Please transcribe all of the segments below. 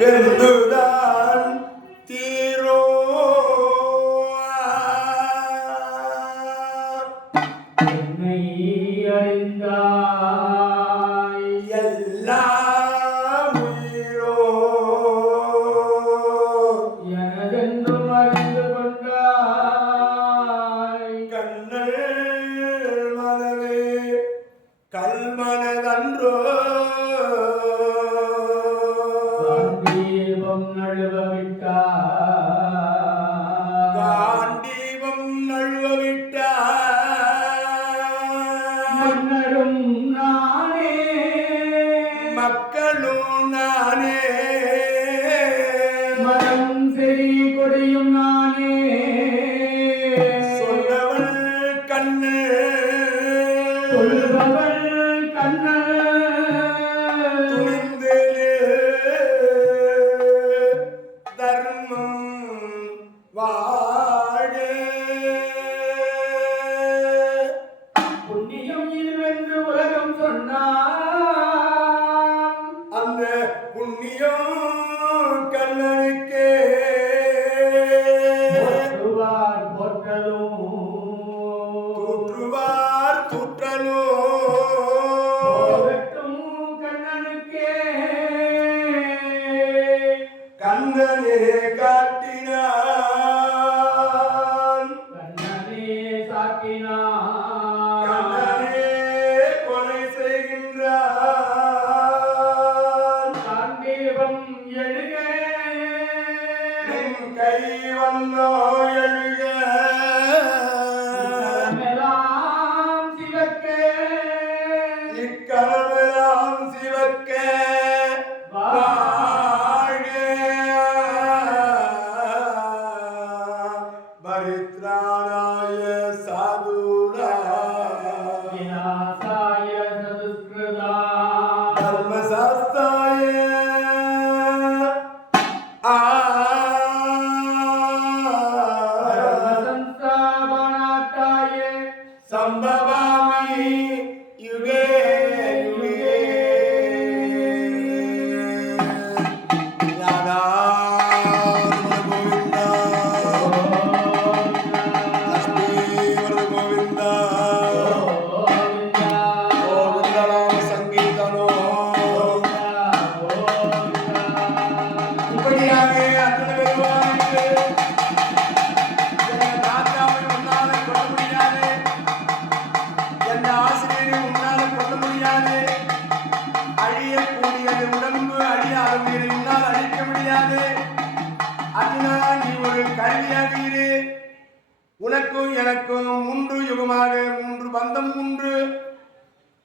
வெந்துதான் தீரோ என்னை அறிந்தாய் எல்லாம் உயிரோ எனதென்றும் அறிந்து கொண்டாய் கண்ணல் மனவே கல்மனதன்றோ தீபம் நழுவவிட்டாய் காண்டீபம் நழுவவிட்டாய் மன்னரும் நானே மக்களும் நானே மரம் செறி கொடியும் நானே சொல்லவள் கண்ணு சொல்பவள் கண்ணல் துணிந்து தர்மம் வாழ புண்ணியம் இதுவென்று உலகம் சொன்னான் அந்த புண்ணியம் கண்ணனுக்கே போற்றுவார் போற்றலும் தூற்றுவார் தூற்றலோ போகட்டும் கண்ணனுக்கே கண்ணனே காட்டினான் கண்ணனே சாக்கினான் கண்ணனே கொலை செய்கின்றான் காண்டீபம் எழுக நின் கை வந்தோ எழுக மெல்லாம் சிவக்க இக்கலமெல்லாம் சிவக்க வாழ்க பரித்ராணாய சாதுனா விநாசாய சதுஷ்கிருதா தர்மசாஸ்தாய சம்ஸ்தாபனாத்தாய சம்பவாமி யுகே யுகே ராதா கோவிந்தா லக்ஷ்மீவர கோவிந்தா கோவிந்தநாம சங்கீதனோ இப்படியாக அத்தனை பெருமானுக்கு என் தாத்தாவை உன்னால கொள்ள முடியாது, என் ஆசிரியரை உன்னால கொள்ள முடியாது, அழியக்கூடியது உடம்பு அழியாத உயிரை உன்னால் அழிக்க முடியாது. அதனால் நீ ஒரு கருவியாக இரு. உனக்கும் எனக்கும் 3 யுகமாக 3 பந்தம் உண்டு.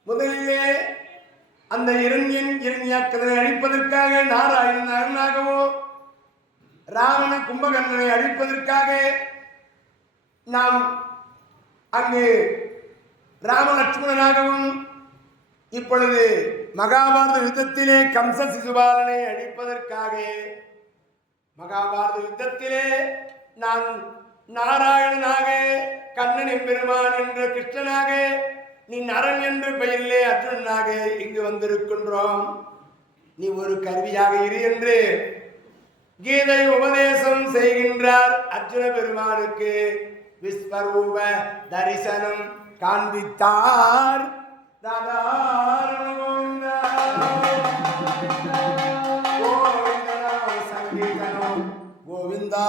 முதலிலே அந்த இரண்யாக்களை அழிப்பதற்காக நாராயணன் அருணாகவோ ராவண கும்பகர்ணனை அழிப்பதற்காக நாம் அங்கு ராமலட்சுமணனாகவும் இப்பொழுது மகாபாரத யுத்தத்திலே கம்ச சிசுபாலனை அழிப்பதற்காக மகாபாரத யுத்தத்திலே நான் நாராயணனாக கண்ணன் எம்பெருமான் என்ற கிருஷ்ணனாக நீ நரன் என்ற பெயரிலே அர்ஜுனனாக இங்கு வந்திருக்கின்றோம். நீ ஒரு கருவியாக இரு என்று கீதை உபதேசம் செய்கின்றார். அர்ஜுன பெருமானுக்கு விஸ்வரூப தரிசனம் காண்பித்தார். கோவிந்தா